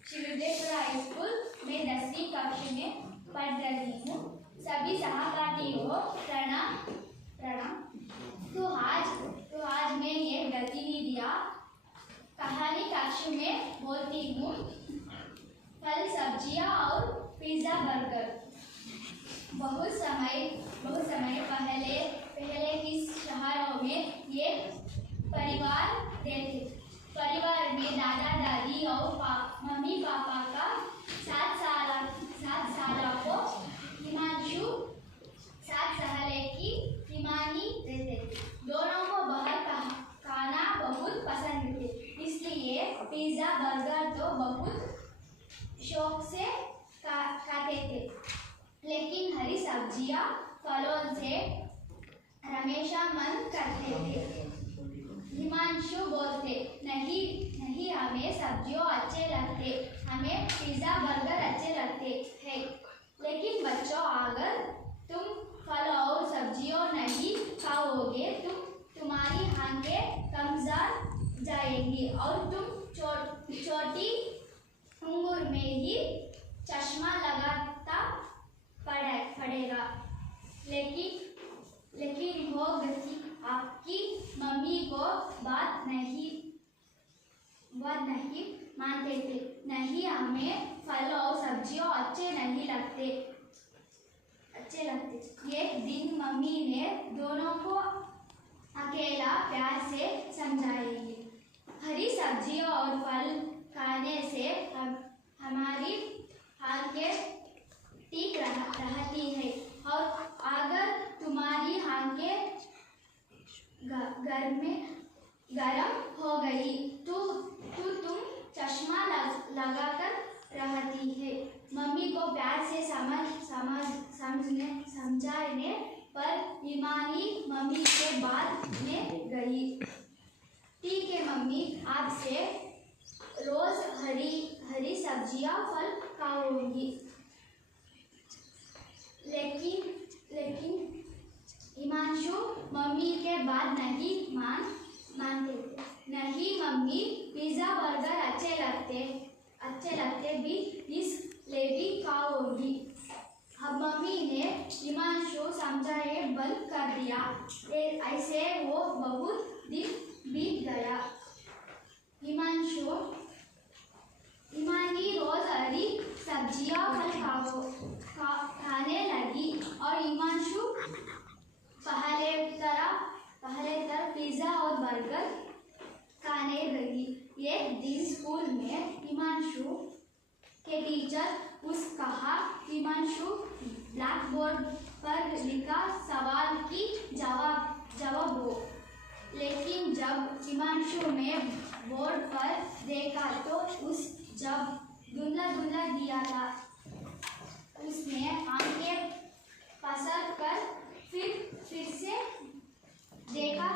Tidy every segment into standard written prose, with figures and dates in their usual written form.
Shivdev high school में 10वीं कक्षा में पढ़ रही हूँ। सभी सहपाठियों प्रणाम प्रणाम। तो आज मैं ये गतिविधियाँ कहानी कक्ष में बोलती हूँ। फल, सब्जियाँ और पिज़्ज़ा, बर्गर। बहुत समय पहले के शहरों में ये परिवार रहते। परिवार में दादा दादी और मम्मी पापा का 7 साल को हिमांशु 7 साल की हिमानी रहते थे। दोनों को बाहर खाना बहुत पसंद थे, इसलिए पिज़्ज़ा बर्गर तो बहुत शौक से खाते थे। लेकिन हरी सब्जियां फलों से हमेशा मन करते थे। हिमांशु बोलते, नहीं हमें सब्जियों अच्छे लगते, हमें पिज़्ज़ा बर्गर अच्छे लगते हैं। लेकिन बच्चों, अगर तुम फल और सब्जियों नहीं खाओगे तुम्हारी आंखें कमजोर जाएंगी और तुम छोटी उम्र में ही चश्मा लगाता पड़ेगा। लेकिन वो आपकी मम्मी को बात नहीं मानते थे। नहीं, हमें फल और सब्जियों अच्छे लगते। एक दिन मम्मी ने दोनों को अकेला प्यार से समझाएगी। हरी सब्जियों और फल खाने से हमारी आंखें ठीक रहती है, और अगर तुम्हारी आंखें गरम हो गई तो तुम चश्मा लगाकर रहती है। मम्मी को प्यार से समझाने पर हिमानी मम्मी के बात में गई। ठीक है मम्मी, आपसे रोज हरी सब्जियां फल खाऊंगी। लेकिन हिमांशु मम्मी के बात नहीं मानते थे। नहीं मम्मी, पिज़्ज़ा बर्गर अच्छे लगते भी, इसलिए भी खाओगी। अब मम्मी ने हिमांशु समझाए बंद कर दिया। ऐसे वो बहुत दिन बीत गया। हिमानी रोज हरी सब्जियां खाने लगी और हिमांशु पहले तरह पिज़्ज़ा और बर्गर खाने लगी। एक दिन स्कूल में हिमांशु के टीचर कहा, हिमांशु ब्लैक बोर्ड पर लिखा सवाल की जवाब दो। लेकिन जब हिमांशु ने बोर्ड पर देखा तो जब धुंधला दिया था। उसने आंखें पसर कर फिर से देखा।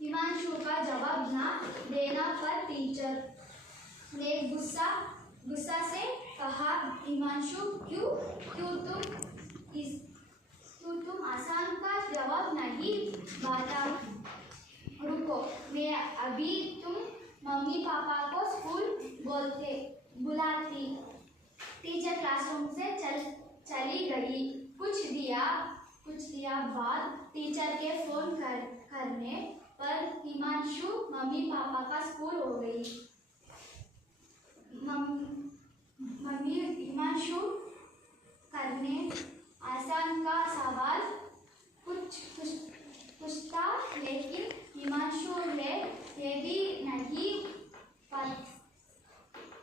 हिमांशु का जवाब न देना पर टीचर ने गुस्सा से कहा, हिमांशु क्यों तुम आसान का जवाब नहीं बता। रुको, मैं अभी तुम मम्मी पापा को स्कूल बुलाती। टीचर क्लासरूम से चली गई। कुछ दिया बाद टीचर के फोन करने पर हिमांशु मम्मी पापा का स्कूल हो गई। मम्मी हिमांशु करने आसान का सवाल पूछता, लेकिन हिमांशु ने ये भी नहीं पता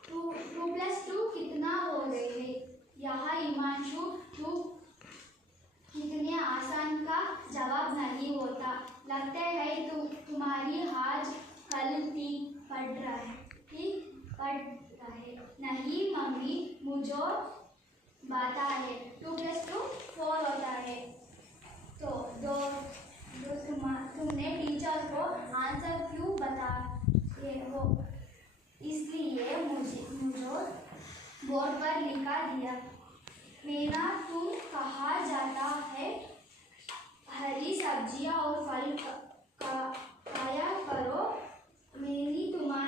2+2 कितना हो गए। यहाँ हिमांशु कितने आसान का जवाब नहीं होता। लगता है तुम्हारी आज कल पढ़ रहा है। नहीं मम्मी, मुझे पता है 2+2 4 होता है। तो तुमने टीचर को आंसर क्यों बताए हो, इसलिए मुझे बोर्ड पर लिखा दिया। मेरा तुम कहा जाता है हरी सब्जियां और फल खाया करो। मेरी तुम्हारी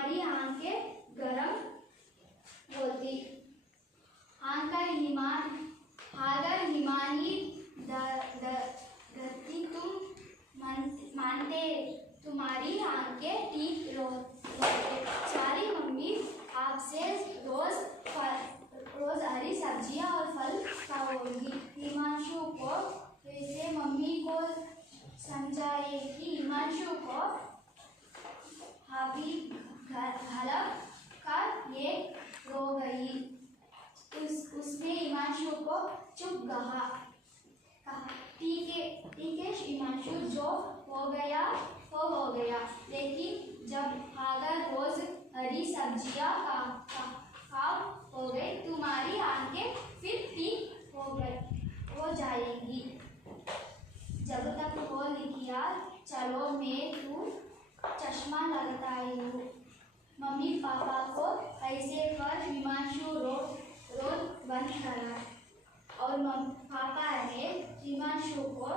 दे, तुम्हारी आंखें ठीक रहे। चारी मम्मी आपसे रोज हरी सब्जियां और फल खाओगी। हिमांशु को वैसे मम्मी को समझाए कि हिमांशु को हावी हलक कर ये रो गई। उसने हिमांशु को चुप कहा, ठीक है हिमांशु, जो हो गया वो हो गया, लेकिन जब अगर रोज हरी सब्जियां खा हो गई, तुम्हारी आंखें फिर ठीक हो जाएगी। जब तक वो लिखिया, चलो मैं तू चश्मा लगाई हूँ। मम्मी पापा को ऐसे कर हिमांशु रोज बंद करा और पापा ने हिमांशु को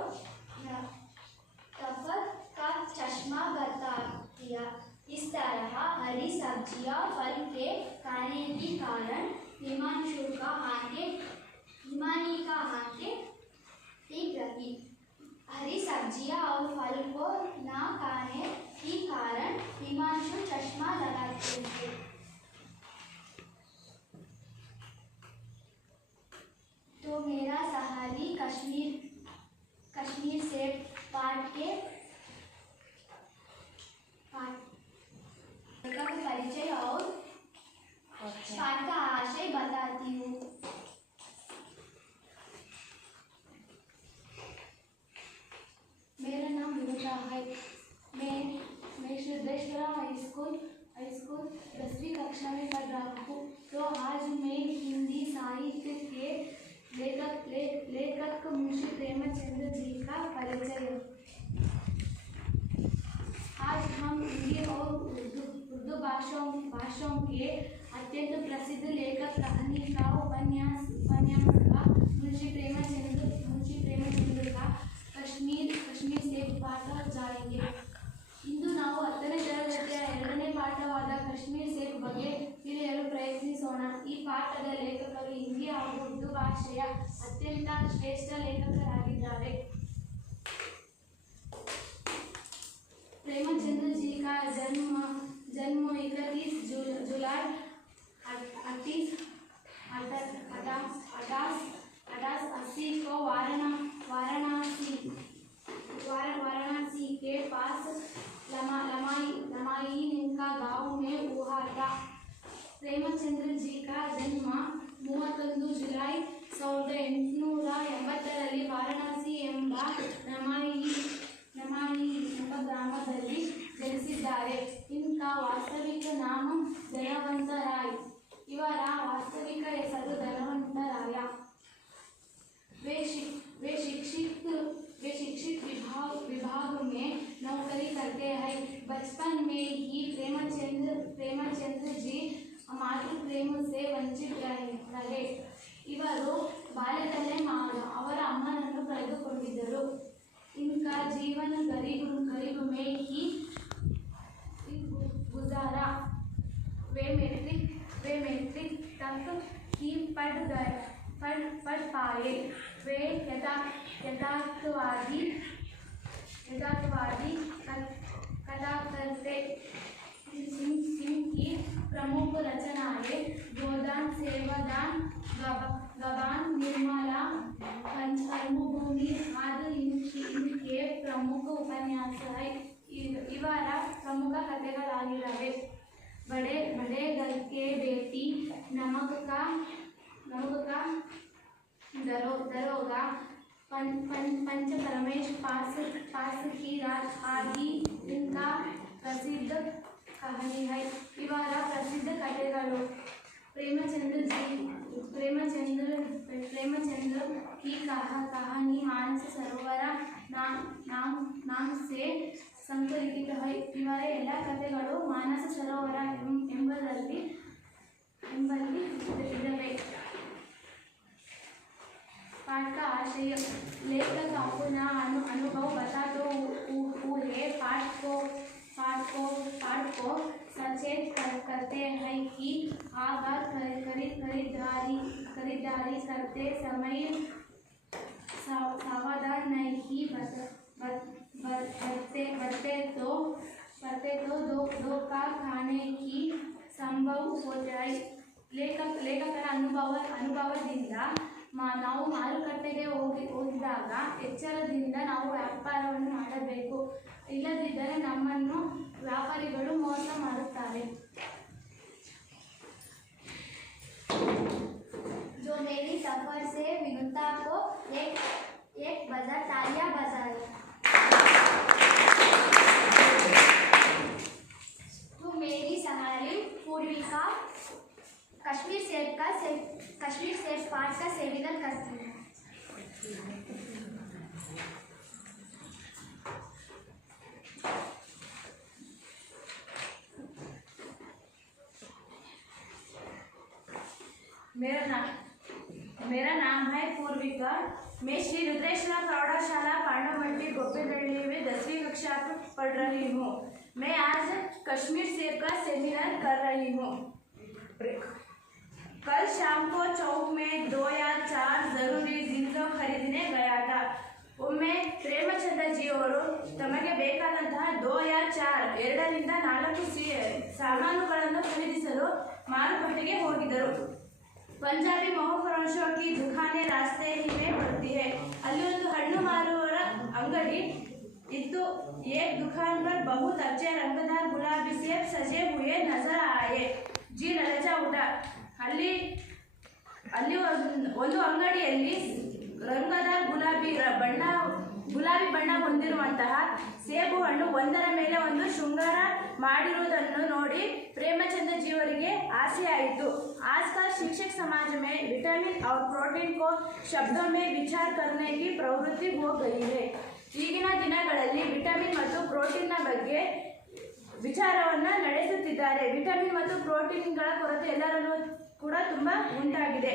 तफर का चश्मा बता दिया। इस तरह हरी सब्जियां फल के खाने के कारण हिमानी का आंखें ठीक रही। हरी सब्जियां और फल को न खाने के कारण हिमांशु चश्मा लगाते थे। तो मेरा सहारी कश्मीर से पाठ का परिचय और पाठ का आशय बताती हूँ। मेरा नाम विनुता है। मैं सिद्धेश्वरा हाई स्कूल 10वीं कक्षा में पढ़ रहा हूँ। तो आज मैं हिंदी साहित्य के लेखक मुंशी प्रेमचंद जी का परिचय। आज हम हिंदी और उर्दू भाषाओं के अत्यंत प्रसिद्ध लेखक कहानीकार उपन्यासकार मुंशी प्रेमचंद का कश्मीर से पाठ जाएंगे। ಇಂದು ನಾವು 10ನೇ ತರಗತಿಯ 2ನೇ ಪಾಠವಾದ ಕಶ್ಮೀರ್ ಸೇಬ್ ಬಗ್ಗೆ ತಿಳಿಯಲು ಪ್ರಯತ್ನಿಸೋಣ। ಈ ಪಾಠದ ಲೇಖಕರು ಹಿಂದಿ ಹಾಗೂ ಉರ್ದು ಭಾಷೆಯ ಅತ್ಯಂತ ಶ್ರೇಷ್ಠ ಲೇಖಕರಾಗಿದ್ದಾರೆ। प्रेमचंद जी का जन्म 31 जुलाई 1880 को वाराणसी के पास लमाइन का गांव में हुआ था। प्रेमचंद्र जी का जन्म 31 जुलाई 1880 ವಾರಣಾಸಿ ಎಂಬ ನಮಾಯಿ ಎಂಬ ಗ್ರಾಮದಲ್ಲಿ ಜನಿಸಿದ್ದಾರೆ। ಇನ್ಕ ವಾಸ್ತವಿಕ ನಾಮ ಧನವಂತ ರಾಯ್। ಇವರ ವಾಸ್ತವಿಕ ಹೆಸರು ಧನವಂತ ರಾಯ। वे शिक्षित विभाग में नौकरी करते हैं। बचपन में ही प्रेमचंद्र जी मातृ प्रेम से वंचित रहे। इವರು ಬಾಲ್ಯದಲ್ಲೇ ಅವರ ಅಮ್ಮನನ್ನು ಕಳೆದುಕೊಂಡಿದ್ದರು। इनका जीवन गरीब में ही गुजारा। वे मैट्रिक तक ही पढ़ पाए। वे यथार्थवादी कथाकर्ते। इनकी प्रमुख रचनाएं गोदान सेवादान गबान निर्मला कर्मभूमि आदि इनके प्रमुख उपन्यास है। ಇವರ ಪ್ರಮುಖ ಕಥೆಗಳಾಗಿವೆ। बड़े घर के बेटी, नमक का दरोगा, पंच परमेश पास की रात आदि इनका प्रसिद्ध कहानी है। ಇವರ ಪ್ರಸಿದ್ಧ ಕಥೆಗಳು प्रेमचंद्र की कहानी मानस सरोवर नाम से संकलित है। ಇವರ ಎಲ್ಲ ಕಥೆಗಳು ಮಾನಸ ಸರೋವರ ಎಂಬಲ್ಲಿ ಇವೆ। पाठ का आशय। लेखक अपना अनुभव बताते हुए पाठ को सचेत करते हैं कि अगर खरीदारी करते समय सावधान नहीं बरते सकते तो धोखा खाने की ಸಂಭವ हो जाए. ಲೇಖಕರ ಅನುಭವದಿಂದ ನಾವು ಮಾರುಕಟ್ಟೆಗೆ ಹೋಗಿದಾಗ ಎಚ್ಚರದಿಂದ ನಾವು ವ್ಯಾಪಾರವನ್ನು ಮಾಡಬೇಕು. ಇಲ್ಲದಿದ್ದರೆ ನಮ್ಮನ್ನು ವ್ಯಾಪಾರಿಗಳು ಮೋಸ ಮಾಡುತ್ತಾರೆ. जो मेरी सफर से विनुता को एक बजा तालियां बजाए. तू मेरी सहारी पूर्विका कश्मीर सेब पाठ का सेवन करती है. मेरा नाम है पूर्विका. मैं श्री रुद्रेश्वर प्रौढ़शाला पांडवमट्टी गोपीदहल्ली में 10वीं कक्षा में पढ़ रही हूँ. मैं आज कश्मीर सेब का सेमिनार कर रही हूँ. कल शाम को चौक में 2 या 4 जरूरी जिन्स खरीदने गया था. ಒಮ್ಮೆ ಪ್ರೇಮಚಂದ್ರಜಿಯವರು ತಮಗೆ ಬೇಕಾದಂತಹ 2 या 4 2ರಿಂದ 4 ಸಾಮಾನುಗಳನ್ನು ಖರೀದಿಸಲು ಮಾರುಕಟ್ಟೆಗೆ ಹೋಗಿದ್ದರು. पंजाबी मोहफरोशों की दुकानें रास्ते ही में पड़ती है. ಅಲ್ಲಿ ಒಂದು ಹಣ್ಣು ಮಾರುವವರ ಅಂಗಡಿ इतो एक दुकान पर बहुत अच्छे रंगदार गुलाबी सेब सजे हुए नजर आए. जी ललचा उठा. ಅಲ್ಲಿ ಒಂದು ಅಂಗಡಿಯಲ್ಲಿ ರಂಗದಾರ್ ಗುಲಾಬಿ ಬಣ್ಣ ಹೊಂದಿರುವಂತಹ ಸೇಬು ಹಣ್ಣು ಒಂದರ ಮೇಲೆ ಒಂದು ಶೃಂಗಾರ ಮಾಡಿರುವುದನ್ನು ನೋಡಿ प्रेमचंद्र जीवರಿಗೆ आसे आयितु. आजकल शिक्षक समाज में विटामिन और प्रोटीन को शब्दों में विचार करने की प्रवृत्ति हो गई है. ಈಗಿನ ದಿನಗಳಲ್ಲಿ ವಿಟಮಿನ್ ಮತ್ತು ಪ್ರೋಟೀನ್ನ ಬಗ್ಗೆ ವಿಚಾರವನ್ನು ನಡೆಸುತ್ತಿದ್ದಾರೆ. ವಿಟಮಿನ್ ಮತ್ತು ಪ್ರೋಟೀನ್ಗಳ ಕೊರತೆ ಎಲ್ಲರಲ್ಲೂ ಕೂಡ ತುಂಬ ಉಂಟಾಗಿದೆ.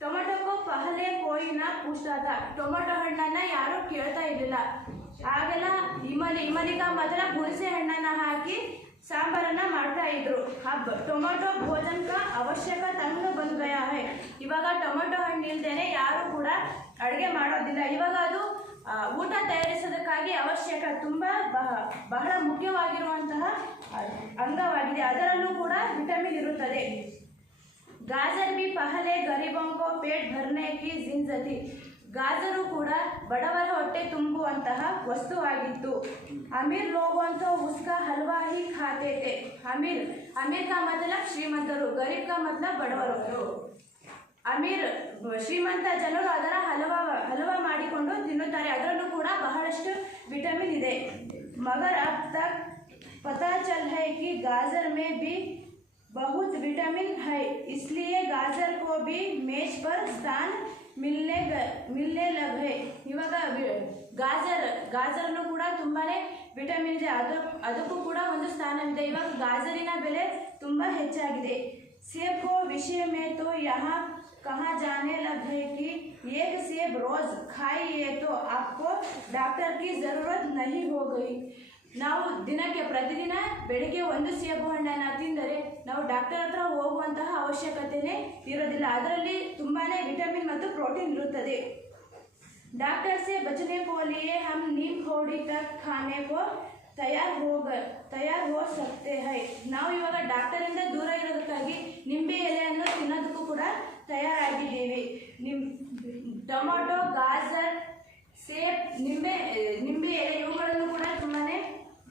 ಟೊಮೆಟೊ ಕೋ ಪಹಲೆ ಕೋಯಿ ನಾ ಪೂಛತಾ ಥಾ. ಟೊಮೆಟೊ ಹಣ್ಣನ್ನು ಯಾರೂ ಕೇಳ್ತಾ ಇರಲಿಲ್ಲ. ಆಗೆಲ್ಲ ಇಮಲಿಗ ಮೊದಲ ಹುಣಸೆ ಹಣ್ಣನ್ನು ಹಾಕಿ सांबरನ್ನ ಮಾಡ್ತಾ ಇದ್ರು. अब ಟೊಮೆಟೊ ಭೋಜನ का आवश्यक अंग बन गया है. ಇವಾಗ ಟೊಮೆಟೊ ಹಣ್ಣು ಇಲ್ಲದೇನೆ ಯಾರು ಕೂಡ ಅಡುಗೆ ಮಾಡೋದಿಲ್ಲ. ಇವಾಗ ಅದು ಊಟ ತಯಾರಿಸೋದಕ್ಕಾಗಿ ಅವಶ್ಯಕ ಬಹಳ ಮುಖ್ಯವಾಗಿರುವಂತಹ ಅಂಗವಾಗಿದೆ. ಅದರಲ್ಲೂ ಕೂಡ ವಿಟಮಿನ್ ಇರುತ್ತದೆ. गाजर भी पहले गरीबों को पेट भरने की जिन्स थी. ಗಾಜರು ಕೂಡ ಬಡವರ ಹೊಟ್ಟೆ ತುಂಬುವಂತಹ ವಸ್ತುವಾಗಿತ್ತು. ಅಮೀರ್ ಲೋಗೋं तो उसका हलवा ही खाते थे. अमीर का मतलब ಶ್ರೀಮಂತರು, गरीब का मतलब ಬಡವರು. ಅಮೀರ್ ಶ್ರೀಮಂತ ಜನರು ಅದರ ಹಲವಾ ಮಾಡಿಕೊಂಡು ತಿನ್ನುತ್ತಾರೆ. ಅದರಲ್ಲೂ ಕೂಡ ಬಹಳಷ್ಟು ವಿಟಮಿನ್ ಇದೆ. मगर अब तक पता चल है कि गाजर में भी बहुत विटामिन है. इसलिए गाजर को भी मेज पर स्थान मिलने लगे. ಇವಾಗ ಗಾಜರಲ್ಲೂ ಕೂಡ ತುಂಬಾನೇ ವಿಟಮಿನ್ ಇದೆ. ಅದಕ್ಕೂ ಕೂಡ ಒಂದು ಸ್ಥಾನವಿದೆ. ಇವಾಗ ಗಾಜರಿನ ಬೆಲೆ ತುಂಬ ಹೆಚ್ಚಾಗಿದೆ. सेब को विषय में तो यहाँ कहा जाने लगे कि एक सेब रोज खाइए तो आपको डॉक्टर की जरूरत नहीं हो गई. ನಾವು ದಿನಕ್ಕೆ ಪ್ರತಿದಿನ ಬೆಳಿಗ್ಗೆ ಒಂದು ಸೇಬು ಹಣ್ಣನ್ನು ತಿಂದರೆ ನಾವು ಡಾಕ್ಟರ್ ಹತ್ರ ಹೋಗುವಂತಹ ಅವಶ್ಯಕತೆಯೇ ಇರೋದಿಲ್ಲ. ಅದರಲ್ಲಿ ತುಂಬಾನೇ ವಿಟಮಿನ್ ಮತ್ತು ಪ್ರೋಟೀನ್ ಇರುತ್ತದೆ. डॉक्टर से बचने को लिए हम नीम खौड़ी तक खाने को तैयार हो सकते हैं. ನಾವು ಇವಾಗ ಡಾಕ್ಟರಿಂದ ದೂರ ಇರೋದಕ್ಕಾಗಿ ನಿಂಬೆ ಎಲೆಯನ್ನು ತಿನ್ನೋದಕ್ಕೂ ಕೂಡ ತಯಾರಾಗಿದ್ದೀವಿ. ಟೊಮೆಟೊ, ಗಾಜರ್, ಸೇಬ್, ನಿಂಬೆ ಎಲೆ ಇವುಗಳಲ್ಲೂ ಕೂಡ ತುಂಬಾನೇ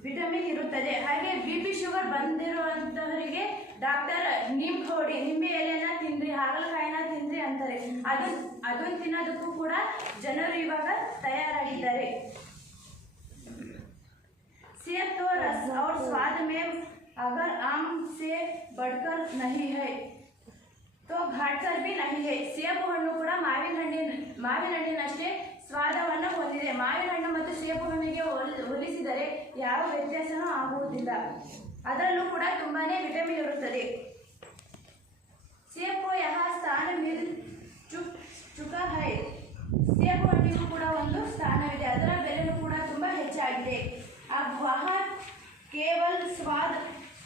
ವಿಟಮಿನ್ ಇರುತ್ತದೆ. ಹಾಗೆ BP ಶುಗರ್ ಬಂದಿರುವಂತವರಿಗೆ ಡಾಕ್ಟರ್ ನೀಮ್ ಖೌಡಿ ನಿಂಬೆ ಎಲೆನ ತಿನ್ರಿ, ಹಾಗಲಕಾಯಿನ ತಿನ್ರಿ ಅಂತಾರೆ. ಅದನ್ನು ತಿನ್ನೋದಕ್ಕೂ ಕೂಡ ಜನರು ಇವಾಗ ತಯಾರಾಗಿದ್ದಾರೆ. सेब तो रस और स्वाद में अगर आम से बढ़कर नहीं है तो घाटकर भी नहीं है. ಸೇಬು ಹಣ್ಣು ಕೂಡ ಮಾವಿನ ಹಣ್ಣಿನಷ್ಟೇ ಸ್ವಾದವನ್ನು ಹೊಂದಿದೆ. ಮಾವಿನ ಹಣ್ಣು ಮತ್ತು ಸೇಬು ಹಣ್ಣಿಗೆ ಹೋಲಿಸಿದರೆ ಯಾವ ವ್ಯತ್ಯಾಸನೂ ಆಗುವುದಿಲ್ಲ. ಅದರಲ್ಲೂ ಕೂಡ ತುಂಬಾನೇ ವಿಟಮಿನ್ ಇರುತ್ತದೆ. ಸೇಬು यहाँ स्थान मिल चुका है. ಸೇಬು ಹಣ್ಣಿಗೂ ಕೂಡ ಒಂದು ಸ್ಥಾನವಿದೆ. ಅದರ ಬೆಲೆನೂ ಕೂಡ ತುಂಬ ಹೆಚ್ಚಾಗಿದೆ. अब वहाँ केवल स्वाद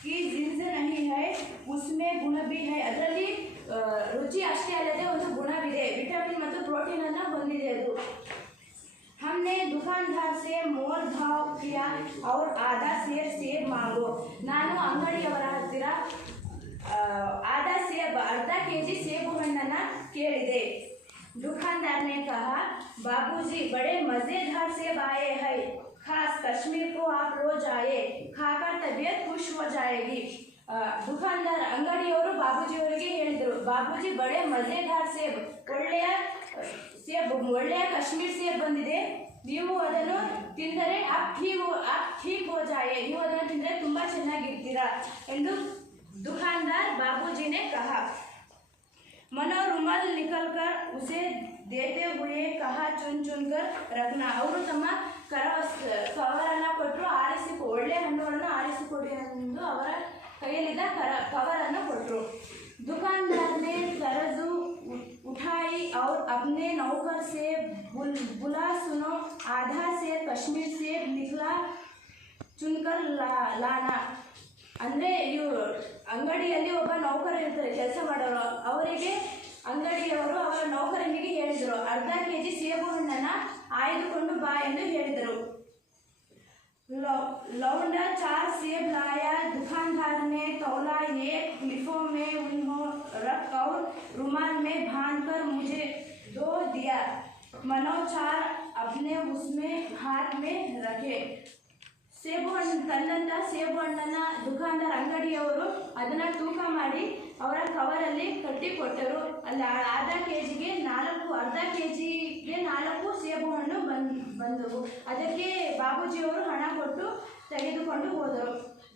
की जिन्स नहीं है, उसमें गुण भी है. ಅದರಲ್ಲಿ ರುಚಿ ಅಷ್ಟೇ ಅಲ್ಲದೆ ಒಂದು ಗುಣವಿದೆ. ವಿಟಮಿನ್ ಮತ್ತು ಪ್ರೋಟೀನ್ ಅನ್ನು ಹೊಂದಿದೆ. ಅದು हमने आपने दुकानदार से मोल भाव किया और आधा सेब मांगो। ನಾನು ಅಂಗಡಿಯವರ ಹತ್ತಿರ आधा केजी सेबु हಣ್ಣನ್ನ ಕೇಳಿದೆ। दुकानदार ने कहा, बाबूजी बड़े मज़ेदार सेब आए हैं, खास कश्मीर को आप रोज आए, खाकर तबीयत खुश हो जाएगी। दुकानदार अंगಡಿಯವರು ಬಾಬೂಜಿಯವರಿಗೆ ಹೇಳಿದರು, ಬಾಬೂಜಿ ಬಡೆ ಮಜೆದಾರ್ ಸೇಬ್, ಒಳ್ಳೆಯ ಕಾಶ್ಮೀರ್ ಸೇಬ್ ಬಂದಿದೆ, ನೀವು ಅದನ್ನು ತಿಂದರೆ आप ठीक हो जाए, ನೀವು ಅದನ್ನು ತಿಂದರೆ ತುಂಬಾ ಚೆನ್ನಾಗಿರ್ತೀರಾ ಎಂದು दुकानदार बाबूजी ने कहा। मनो रुमाल निकलकर उसे देते हुए कहा, चुन कर रखना। ಅವರು ತಮ್ಮ ಕವರನ್ನು ಕೊಟ್ಟರು, ಒಳ್ಳೆ ಹಣ್ಣುಗಳನ್ನು ಆರಿಸಿಕೊಡಿ ಎಂದು ಅವರ ಕೈಯಲ್ಲಿದ್ದ ಕವರನ್ನು ಕೊಟ್ಟರು। दुकानदार ने तराजू उठाई और अपने नौकर से बुला, सुनो, आधा से कश्मीर से निकला, चुनकर लाना। ಅಂದರೆ ಇವರು ಅಂಗಡಿಯಲ್ಲಿ ಒಬ್ಬ ನೌಕರ ಇರ್ತಾರೆ, ಕೆಲಸ ಮಾಡೋರು, ಅವರಿಗೆ ಅಂಗಡಿಯವರು ಅವರ ನೌಕರನಿಗೆ ಹೇಳಿದರು, ಅರ್ಧ ಕೆಜಿ ಸೇಬು ಹಣ್ಣನ್ನು ಆಯ್ದುಕೊಂಡು ಬಾ ಎಂದು ಹೇಳಿದರು। लौंडा 4 सेब लाया। दुकानदार ने तौला, एक लिफाफे में उन्हों रख और रुमाल में बांधकर मुझे 2 दिया। मनो 4 अपने उसमें हाथ में रखे। ಸೇಬು ಹಣ್ಣು ತಂದಂಥ ಸೇಬು ಹಣ್ಣನ್ನು ದುಕಾನ್ದಾರ್ ಅಂಗಡಿಯವರು ಅದನ್ನು ತೂಕ ಮಾಡಿ ಅವರ ಕವರಲ್ಲಿ ಕಟ್ಟಿ ಕೊಟ್ಟರು। ಅಲ್ಲಿ ಅರ್ಧ ಕೆ ಜಿಗೆ 4 ಸೇಬು ಹಣ್ಣು ಬಂದವು। ಅದಕ್ಕೆ ಬಾಬೂಜಿಯವರು ಹಣ ಕೊಟ್ಟು ತೆಗೆದುಕೊಂಡು ಹೋದರು।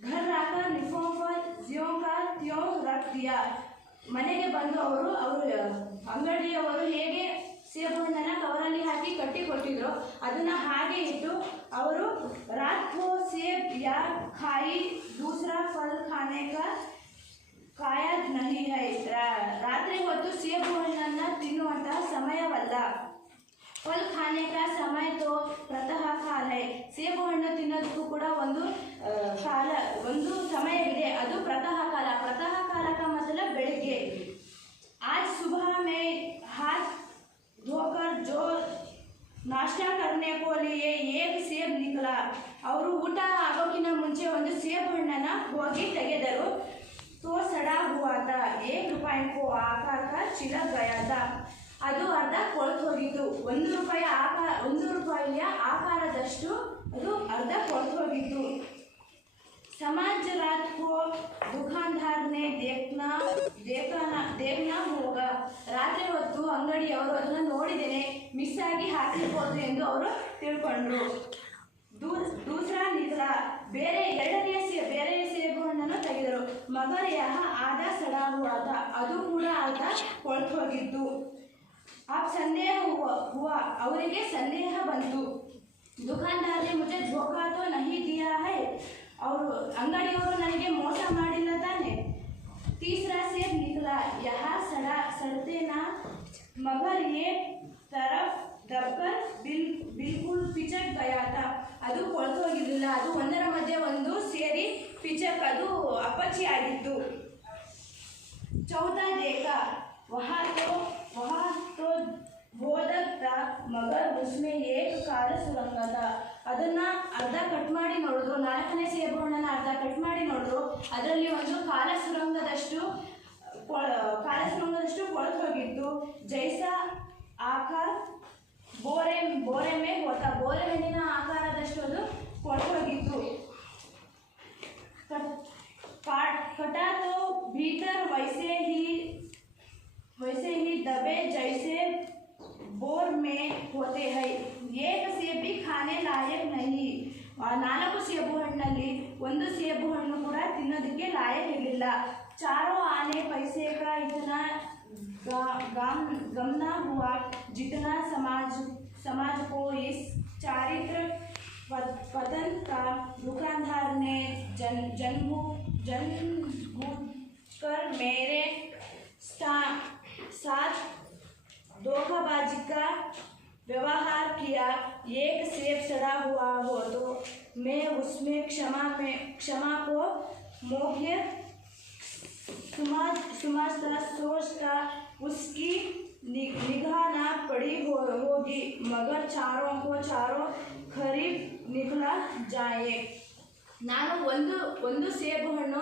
ಘರ್ ರಾಕರ್ ಲಿಫಾಫಾ ಜ್ಯೋಂ ಕಾ ತ್ಯೋಂ ರಖ್ ದಿಯಾ। ಮನೆಗೆ ಬಂದು ಅವರು ಅಂಗಡಿಯವರು ಹೇಗೆ ಸೇಬು ಹಣ್ಣನ್ನು ಕವರಲ್ಲಿ ಹಾಕಿ ಕಟ್ಟಿ ಕೊಟ್ಟಿದ್ರು ಅದನ್ನು ಹಾಗೆ ಇಟ್ಟು ಅವರು रात को सेब या खाई, दूसरा फल खाने का काया नहीं है। रात्रि ಹೊತ್ತು ಸೇಬು ಹಣ್ಣನ್ನು ತಿನ್ನುವಂತಹ ಸಮಯವಲ್ಲ। फल खाने का समय तो प्रातः काल है। ಸೇಬು ಹಣ್ಣು ತಿನ್ನೋದಕ್ಕೂ ಕೂಡ ಒಂದು ಸಮಯವಿದೆ, ಅದು प्रातः काल। प्रातः काल का मतलब ಬೆಳಿಗ್ಗೆ। आज सुबह में हाथ धोकर जो नाश्ता करने को लिए एक सेब निकला। ಅವರು ಊಟ ಆಗೋಕ್ಕಿಂತ ಮುಂಚೆ ಒಂದು ಸೇಬು ಹಣ್ಣನ್ನು ಹೋಗಿ ತೆಗೆದರು। तो सड़ा हुआ था, 1 रुपये को आकार का छिलक गया था। ಅದು ಅರ್ಧ ಕೊಳ್ತು ಹೋಗಿತ್ತು। 1 ರೂಪಾಯಿಯ ಆಕಾರದಷ್ಟು ಅದು ಅರ್ಧ ಕೊಳ್ತು ಹೋಗಿತ್ತು। समाज रात को दुकानदार ने देखना होगा। ರಾತ್ರಿ ಹೊತ್ತು ಅಂಗಡಿಯವರು ಅದನ್ನು ನೋಡಿದ್ದೇನೆ, ಮಿಸ್ ಆಗಿ ಹಾಕಿರ್ಬೋದು ಎಂದು ಅವರು ತಿಳ್ಕೊಂಡ್ರು। दूसरा निकला, ಬೇರೆ ಸೇಬು ಹಣ್ಣನ್ನು ತೆಗೆದರು। ಮಗರ್ ಯಹ ಆಧಾ ಸಡಾ ಹುವಾ ಥಾ, ಅದು ಕೂಡ ಅರ್ಧ ಕೊಳ್ತು ಹೋಗಿತ್ತು। ಆಪ್ ಸಂದೇಹ ಹುವಾ, ಅವರಿಗೆ ಸಂದೇಹ ಬಂತು। दुकानदार ने मुझे धोखा तो नहीं दिया है, ಅವರು ಅಂಗಡಿಯವರು ನನಗೆ ಮೋಸ ಮಾಡಿಲ್ಲ ತಾನೆ। तीसरा सेब निकला, यहाँ सड़ते ना, मगर एक तरफ दबकर बिल्कुल पिचक गया था। ಅದು ಕೊಳ್ತು ಹೋಗಿರಲಿಲ್ಲ, ಅದು ಒಂದರ ಮಧ್ಯೆ ಒಂದು ಸೇರಿ ಪಿಚಕ್, ಅದು ಅಪ್ಪಚ್ಚಿ ಆಗಿತ್ತು। चौथा देखा, वहाँ तो बोधक था, मगर उसमें एक काला सुरंग था। ಅದನ್ನು ಅರ್ಧ ಕಟ್ ಮಾಡಿ ನೋಡಿದ್ರು, 4ನೇ ಸೇಬು ಹಣ್ಣನ್ನು ಅರ್ಧ ಕಟ್ ಮಾಡಿ ನೋಡಿದ್ರು, ಅದರಲ್ಲಿ ಒಂದು ಕಾಲ ಸುರಂಗದಷ್ಟು ಕೊಳ್ತು ಹೋಗಿತ್ತು। ಜೈಸಾ ಆಕಾರ ಬೋರೆ ಮೇ ಹೋತಾ, ಬೋರೆ ಹಣ್ಣಿನ ಆಕಾರದಷ್ಟು ಅದು ಕೊಳ್ತು ಹೋಗಿತ್ತು। कटा तो भीतर वैसे ही दबे जैसे बोर में होते हैं। एक सेब भी खाने लायक नहीं। 4 ಸೇಬು ಹಣ್ಣಲ್ಲಿ ಒಂದು ಸೇಬು ಹಣ್ಣು ಕೂಡ ತಿನ್ನೋದಕ್ಕೆ ಲಾಯಕ್ ಇರಲಿಲ್ಲ। चारों आने पैसे का इतना गमना हुआ जितना समाज को इस चारित्र पतन का दुकानदार ने जानबूझकर मेरे साथ धोखाबाजी का व्यवहार किया। एक सेब सड़ा हुआ हो तो मैं उसमें क्षमा को मोह समझता सोचता उसकी निगाह ना पड़ी होगी मगर चारों को चारों खरीब निकला जाए. ನಾನು ಒಂದು ಸೇಬು ಹಣ್ಣು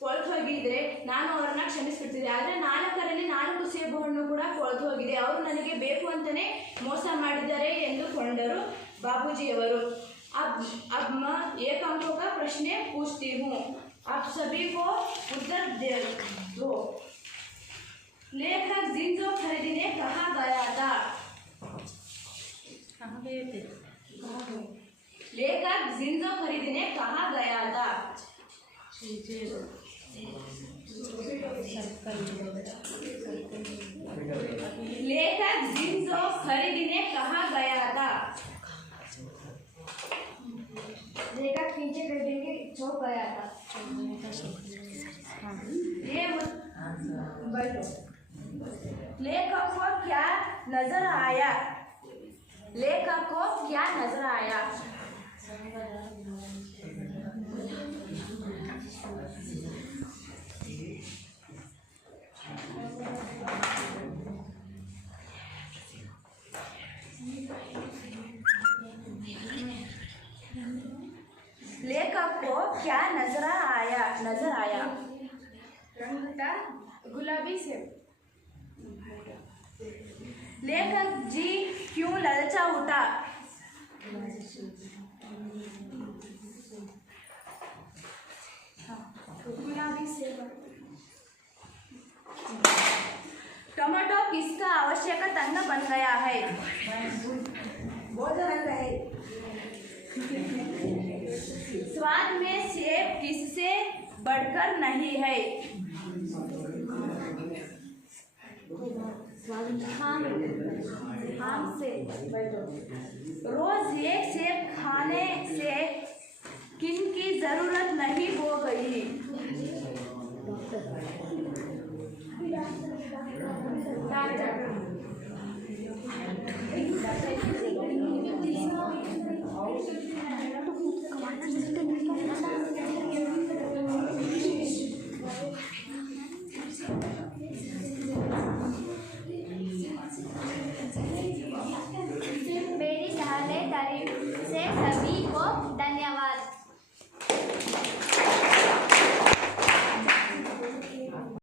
ಕೊಳೆತು ಹೋಗಿದ್ರೆ ನಾನು ಅವರನ್ನ ಕ್ಷಮಿಸ್ಬಿಡ್ತಿದ್ದೆ. ಆದರೆ 4ರಲ್ಲಿ 4 ಸೇಬು ಹಣ್ಣು ಕೂಡ ಕೊಳೆತು ಹೋಗಿದೆ. ಅವರು ನನಗೆ ಬೇಕು ಅಂತಲೇ ಮೋಸ ಮಾಡಿದ್ದಾರೆ ಎಂದುಕೊಂಡರು ಬಾಬೂಜಿಯವರು. अब मैं एक अंकों का प्रश्न पूछती हूँ, आप सभी को उत्तर दो. लेखक जिंजो खरीदने कहाँ गया था? लेखक जिंजो खरीदने कहाँ गया था? लेखक जिंजो खरीदने कहाँ गया था? लेखक पीछे खरीदने के चौक गया था. ये बैठो. लेखक को क्या नजर आया? लेखक को क्या नजर आया? लेखक को क्या नजर आया? रंग था गुलाबी सेब. लेखक जी क्यों ललचा उठा? गुलाबी सेब. टमाटो किसका आवश्यक अंग बन गया है? स्वाद में सेब किससे बढ़कर नहीं है? आम से. रोज एक सेब खाने से किन की जरूरत नहीं हो गई? डॉक्टर.